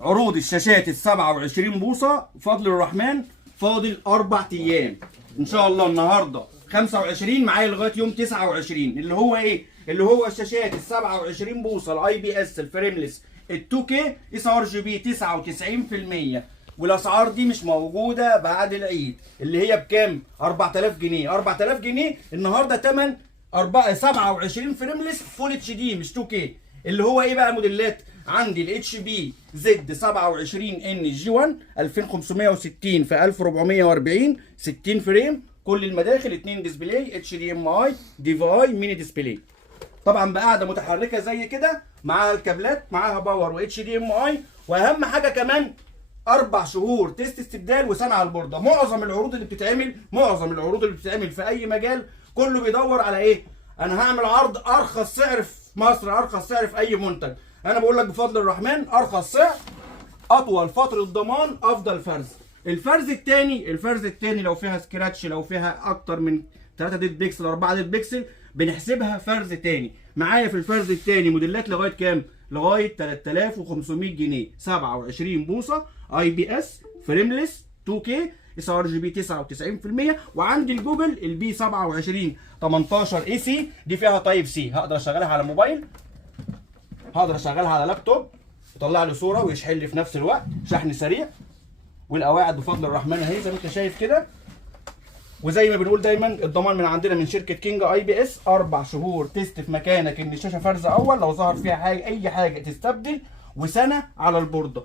عروض الشاشات ال 27 بوصه بفضل الرحمن فاضل 4 ايام ان شاء الله. النهارده 25 معايا لغايه يوم 29 اللي هو ايه؟ اللي هو الشاشات ال 27 بوصه الاي بي اس الفريمليس ال 2 كي اس ار جي بي 99%. والاسعار دي مش موجوده بعد العيد، اللي هي بكام؟ 4000 جنيه. 4000 جنيه النهارده تمن 27 فريمليس فول اتش دي مش 2 كي. اللي هو ايه بقى موديلات؟ عندي الاتش بي زد 27 ان جي 1 2560 في 1440 60 فريم، كل المداخل 2 ديسبلاي اتش دي ام اي دي في اي ميني ديسبلاي. طبعا بقاعده متحركه زي كده، معاها الكابلات، معاها باور واتش دي ام اي، واهم حاجه كمان 4 شهور تيست استبدال وسنه على البورده. معظم العروض اللي بتتعمل في اي مجال كله بيدور على ايه؟ انا هعمل عرض ارخص سعر في مصر، ارخص سعر في اي منتج. انا بقول لك بفضل الرحمن ارخص سعر، اطول فتره ضمان، افضل فرز. الفرز الثاني لو فيها سكراتش، لو فيها اكتر من 3 ديد بيكسل 4 ديد بيكسل بنحسبها فرز تاني. معايا في الفرز الثاني موديلات لغايه كام؟ لغايه 3500 جنيه 27 بوصه اي بي اس فريمليس 2 كي اس ار جي بي 99%. وعندي الجوجل البي 27 18 اي سي، دي فيها تايب سي، هقدر اشغلها على موبايل، هقدر اشغلها على لابتوب، يطلع لي صوره ويشحن لي في نفس الوقت، شحن سريع. والقواعد بفضل الرحمن اهي زي ما انت شايف كده. وزي ما بنقول دايما الضمان من عندنا من شركه كينج اي بي اس 4 شهور تيست في مكانك ان الشاشه فرز اول، لو ظهر فيها حاجه اي حاجه تستبدل، وسنه على البورده.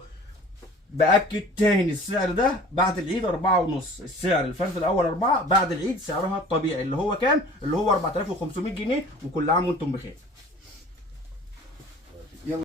باكد تاني السعر ده بعد العيد 4.5. السعر الفرز الاول 4، بعد العيد سعرها الطبيعي اللي هو كام؟ اللي هو 4500 جنيه. وكل عام وانتم بخير.